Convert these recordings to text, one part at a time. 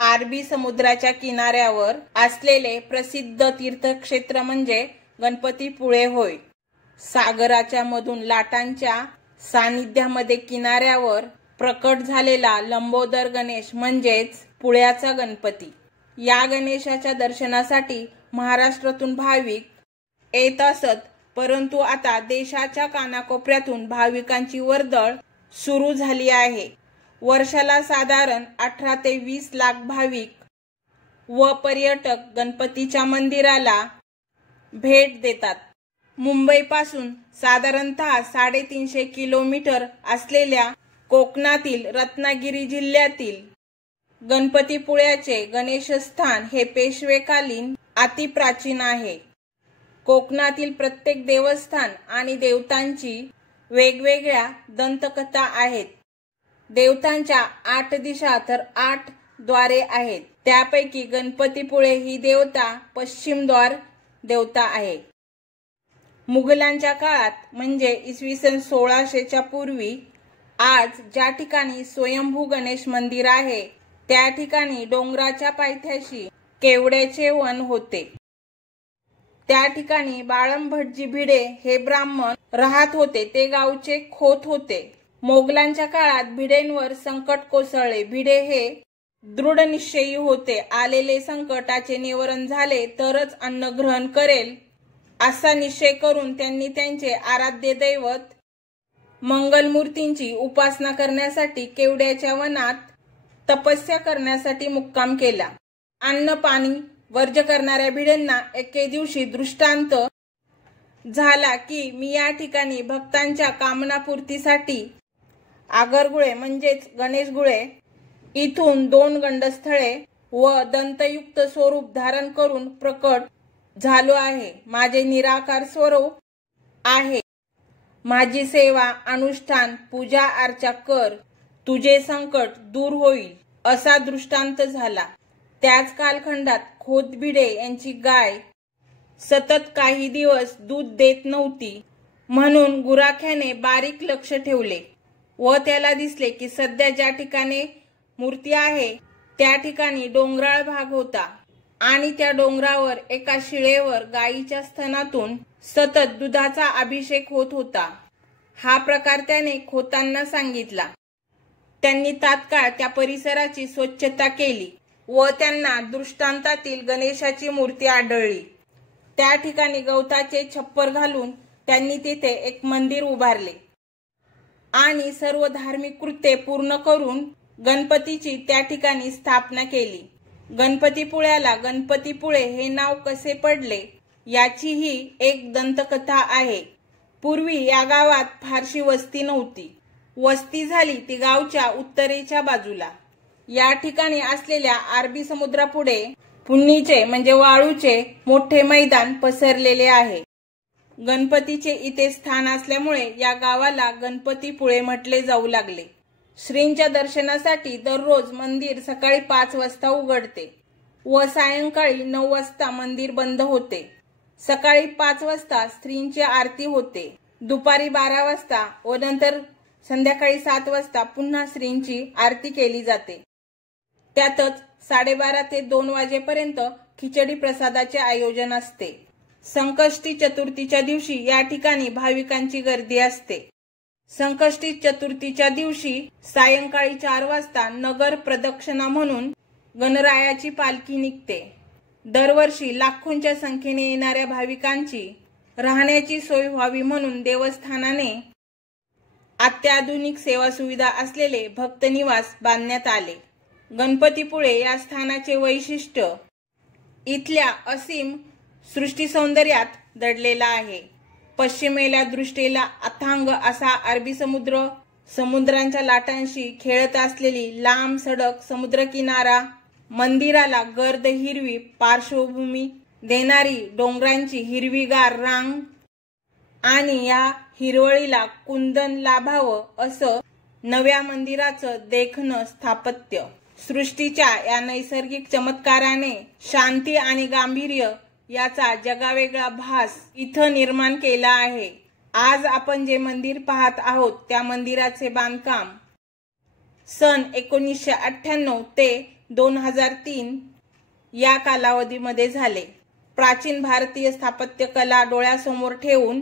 अरबी समुद्राच्या किनाऱ्यावर असलेले प्रसिद्ध तीर्थक्षेत्र म्हणजे गणपतीपुळे होय। सागराच्या मधून लाटांच्या सानिध्यामध्ये किनाऱ्यावर प्रकट झालेला लंबोदर गणेश म्हणजेच पुळ्याचा गणपती। या गणेशाच्या दर्शनासाठी महाराष्ट्रातून भाविक येत असत, परंतु आता देशाच्या कानाकोपऱ्यातून भाविकांची वर्दळ सुरू झाली आहे। वर्षाला साधारण 18 ते 20 लाख भाविक व पर्यटक गणपतीच्या मंदिराला भेट देतात। मुंबईपासून साधारणतः 350 किलोमीटर असलेल्या कोकणातील रत्नागिरी जिल्ह्यातील गणपतीपुळ्याचे गणेशस्थान हे पेशवेकालीन अतिप्राचीन आहे। कोकणातील प्रत्येक देवस्थान आणि देवतांची वेगवेगळ्या दंतकथा आहेत। देवतांच्या 8 दिशा तर 8 द्वारे आहेत, त्यापैकी गणपतीपुळे ही देवता पश्चिम द्वार देवता आहे। मुघलांच्या काळात म्हणजे इसवी सन 1600च्या पूर्वी आज ज्या ठिकाणी स्वयंभू गणेश मंदिर आहे त्या ठिकाणी डोंगराच्या पायथ्याशी केवड्याचे वन होते। त्या ठिकाणी बाळंभटजी भिडे हे ब्राह्मण राहत होते। ते गावचे खोत होते। मोगलांच्या काळात भिडेंवर संकट कोसळले। भिडे हे दृढ निश्चयी होते। आलेले संकटाचे निवारण झाले तरच अन्न ग्रहण करेल असा निश्चय करून त्यांनी त्यांचे आराध्य दैवत मंगलमूर्तींची उपासना करण्यासाठी केवड्याच्या वनात तपस्या करण्यासाठी मुक्काम केला। अन्न पाणी वर्ज करणाऱ्या भिडेंना एके दिवशी दृष्टांत झाला की मी या ठिकाणी भक्तांच्या कामनापूर्तीसाठी आगरगुळे म्हणजेच गणेशगुळे इथून 2 गंडस्थळे व दंतयुक्त स्वरूप धारण करून प्रकट झालो आहे। माझे निराकार स्वरूप आहे। माझी सेवा अनुष्ठान पूजा अर्चा कर, तुझे संकट दूर होईल असा दृष्टांत झाला। त्याच कालखंडात खोत भिडे यांची गाय सतत काही दिवस दूध देत नव्हती, म्हणून गुराख्याने बारीक लक्ष ठेवले व त्याला दिसले की सध्या ज्या ठिकाणी मूर्ती आहे त्या ठिकाणी डोंगराळ भाग होता आणि त्या डोंगरावर एका शिळेवर गायीच्या स्तनातून सतत दुधाचा अभिषेक होत होता। हा प्रकार त्याने खोतांना सांगितला। त्यांनी तात्काळ त्या परिसराची स्वच्छता केली व त्यांना दृष्टांतातील गणेशाची मूर्ती आढळली। त्या ठिकाणी गवताचे छप्पर घालून त्यांनी तिथे एक मंदिर उभारले आणि सर्व धार्मिक कृत्ये पूर्ण करून गणपतीची त्या ठिकाणी स्थापना केली। गणपतीपुळ्याला गणपतीपुळे हे नाव कसे पडले याचीही एक दंतकथा आहे। पूर्वी या गावात फारशी वस्ती नव्हती। वस्ती झाली ती गावच्या उत्तरेच्या बाजूला। या ठिकाणी असलेल्या अरबी समुद्रापुढे पुन्नीचे म्हणजे वाळूचे मोठे मैदान पसरलेले आहे। गणपतीचे इथे स्थान असल्यामुळे या गावाला गणपतीपुळे म्हटले जाऊ लागले। श्रींच्या दर्शनासाठी दररोज मंदिर सकाळी 5 वाजता उघडते व सायंकाळी 9 वाजता मंदिर बंद होते। सकाळी 5 वाजता स्त्रींची आरती होते, दुपारी 12 वाजता व नंतर संध्याकाळी 7 वाजता पुन्हा श्रींची आरती केली जाते। त्यातच 12:30 ते 2 वाजेपर्यंत खिचडी प्रसादाचे आयोजन असते। संकष्टी चतुर्थीच्या दिवशी या ठिकाणी भाविकांची गर्दी असते। संकष्टी चतुर्थीच्या दिवशी सायंकाळी 4 वाजता नगर प्रदक्षिणा म्हणून गणरायाची पालखी निघते। दरवर्षी लाखोंच्या संख्येने येणाऱ्या भाविकांची राहण्याची सोय व्हावी म्हणून देवस्थानाने अत्याधुनिक सेवा सुविधा असलेले भक्त निवास बांधण्यात आले। गणपतीपुळे या स्थानाचे वैशिष्ट्य इथल्या असीम सृष्टी सौंदर्यात दडलेला आहे। पश्चिमेला दृष्टीला अथांग असा अरबी समुद्र, समुद्रांच्या लाटांशी खेळत असलेली लांब सडक समुद्रकिनारा, मंदिराला गर्द हिरवी पार्श्वभूमी देणारी डोंगरांची हिरवीगार रांग आणि या हिरवळीला कुंदन लाभावं असं नव्या मंदिराचं देखणं स्थापत्य। सृष्टीच्या या नैसर्गिक चमत्काराने शांती आणि गांभीर्य याचा जगावेगळा भास इथं निर्माण केला आहे। आज आपण जे मंदिर पाहत आहोत त्या मंदिराचे बांधकाम सन 1998 ते 2003 या कालावधीमध्ये झाले. प्राचीन भारतीय स्थापत्य कला डोळ्यासमोर ठेवून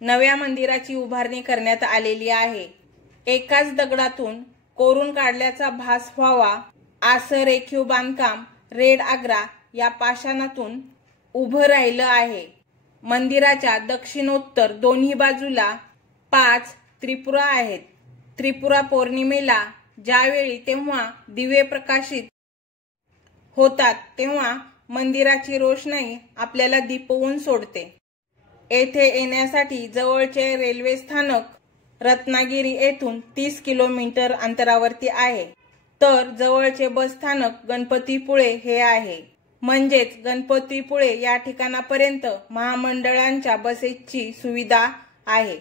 नव्या मंदिराची उभारणी करण्यात आलेली आहे. एकाच दगडातून कोरून काढल्याचा भास व्हावा असं रेखीव बांधकाम रेड आग्रा या पाषाणातून उभं राहिलं आहे. मंदिराच्या दक्षिणोत्तर दोन्ही बाजूला 5 त्रिपुरा आहेत. त्रिपुरा पौर्णिमेला ज्यावेळी तेव्हा दिवे प्रकाशित होतात तेव्हा मंदिराची रोषणाई आपल्याला दिपवून सोडते. येथे येण्यासाठी जवळचे रेल्वे स्थानक रत्नागिरी येथून 30 किलोमीटर अंतरावरती आहे, तर जवळचे बस स्थानक गणपतीपुळे हे आहे. म्हणजेच गणपतीपुळे या ठिकाणापर्यंत महामंडळांच्या बसेसची सुविधा आहे.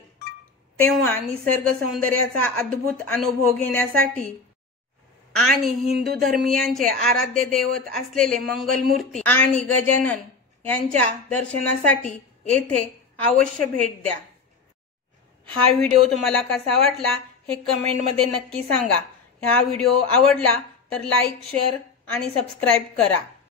तेव्हा निसर्ग सौंदर्याचा अद्भुत अनुभव घेण्यासाठी आणि हिंदू धर्मीयांचे आराध्य दैवत असलेले मंगलमूर्ती आणि गजानन यांच्या दर्शनासाठी येथे अवश्य भेट द्या. हा व्हिडिओ तुम्हाला कसा वाटला हे कमेंटमध्ये नक्की सांगा. हा व्हिडिओ आवडला तर लाईक, शेअर आणि सबस्क्राईब करा.